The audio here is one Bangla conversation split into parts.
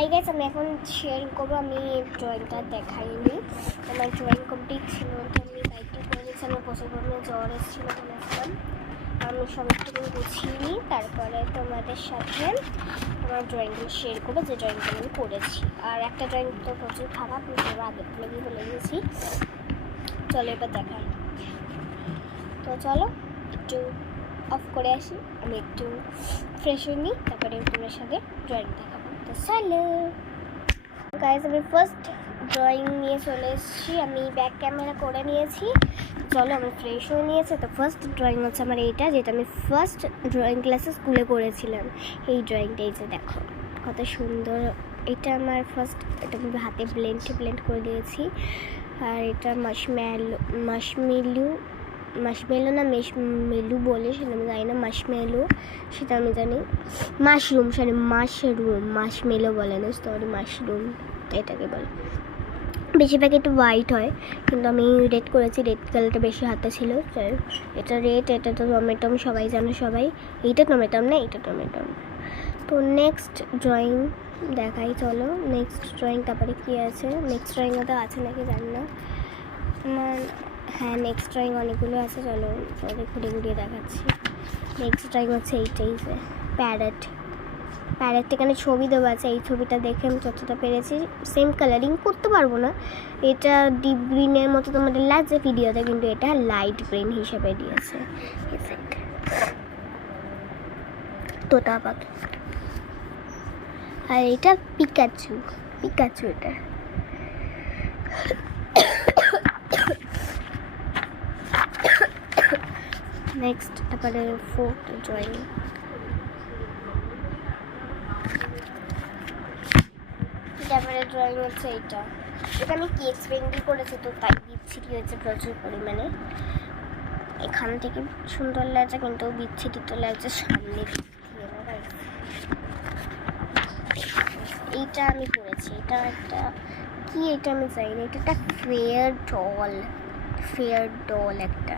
হাই গাইস আমি এখন শেয়ার করব। আমি ড্রয়িংটা দেখাইনি। আমার ড্রয়িং কমপ্লিট ছিল আমি বাইকটা করে নিয়েছি। আমার প্রচুর পরিমাণে জ্বর এসেছিল বলেছিলাম আমি সমস্ত কিছু গুছিয়ে নিই, তারপরে তোমাদের সাথে আমার ড্রয়িংগুলো শেয়ার করব, যে ড্রয়িংগুলো আমি করেছি। আর একটা ড্রয়িং তো প্রচুর খারাপ, আমি আগের ব্লগই বলে দিয়েছি চলো এবার দেখাই। তো চলো, একটু অফ করে আসি। আমি একটু ফ্রেশ হয়ে নিই, তারপরে তোমার সাথে ড্রয়িং দেখাবো। তো চলো গাইজ আমি ফার্স্ট ড্রয়িং নিয়ে চলে এসেছি। আমি ব্যাক ক্যামেরা করে নিয়েছি। চলো, আমি ফ্রেশ হয়ে নিয়েছি। তো ফার্স্ট ড্রয়িং হচ্ছে আমার এইটা, যেটা আমি ফার্স্ট ড্রয়িং ক্লাসে স্কুলে করেছিলাম। এই ড্রয়িংটা এই যে দেখো, কত সুন্দর। এটা আমার ফার্স্ট এটা আমি হাতে ব্লেন্ড ব্লেন্ড করে দিয়েছি আর এটা মাসমেলো মাসমেলু মাসমেলো না মেশ মেলু বলে, সেটা আমি জানি না মাসমেলো সেটা আমি জানি। মাশরুম সরি মাশরুম মাশমেলো বলে না সরি মাশরুম এটাকে বলে। বেশিরভাগ একটু হোয়াইট হয়, কিন্তু আমি রেড করেছি রেড কালারটা বেশি হাতে ছিল এটা রেড এটা তো টমেটম সবাই জানো সবাই। এইটা টমেটম না, এইটা টমেটম তো নেক্সট ড্রয়িং দেখাই, চলো। নেক্সট ড্রয়িং তারপরে কী আছে? নেক্সট ড্রয়িং তো আছে নাকি, জানি না। আমার হ্যাঁ নেক্সট ড্রয়িং অনেকগুলো আছে, চলো তাদের ঘুরে ঘুরিয়ে দেখাচ্ছি। নেক্সট ড্রয়িং হচ্ছে এইটাই যে প্যারেট প্যারেট এখানে ছবি দেওয়া আছে, এই ছবিটা দেখে আমি যতটা পেরেছি। সেম কালারিং করতে পারব না। এটা ডিপ গ্রিনের মতো তোমাদের লাগছে ভিডিওতে কিন্তু এটা লাইট গ্রিন হিসেবে দিয়েছে। তোতা পাখি আর এটা পিকাচু পিকাচু এটা। নেক্সট তারপরে ফোর্থ ড্রয়িং তারপরে ড্রয়িং হচ্ছে এইটা এটা আমি কেক্স পেন্টিং করেছি তো তাই বিচ্ছিরি হয়েছে প্রচুর পরিমাণে এখান থেকে সুন্দর লাগছে, কিন্তু বিচ্ছিরি তো লাগছে সামনে। এইটা আমি করেছি এটা একটা কি এটা আমি জানি না, এটা একটা ফেয়ার ডল ফেয়ার ডল একটা।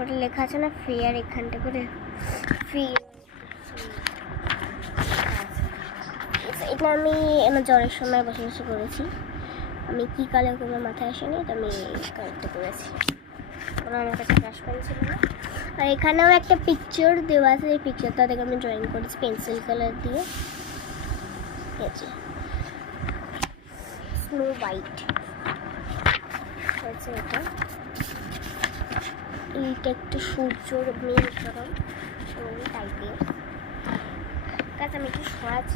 ওটা লেখা আছে না ফেয়ার এখানটা করে ফেয়ার এটা আমি আমার জ্বরের সময় বসে বসে করেছি। আমি কী কালার করব মাথায় আসেনি তো আমি কালারটা করেছি। ওরা আমার কাছে ব্রাশ পেন ছিল না। আর এখানেও একটা পিকচার দেওয়া আছে, এই পিকচারটা দেখে, আমি ড্রয়িং করেছি পেন্সিল কালার দিয়ে। হয়েছে স্নো হোয়াইট হয়েছে এটা। এইটা একটা সূর্যর মেঘ ধরো টাইপের কাজ আমি একটু সরাচ্ছি।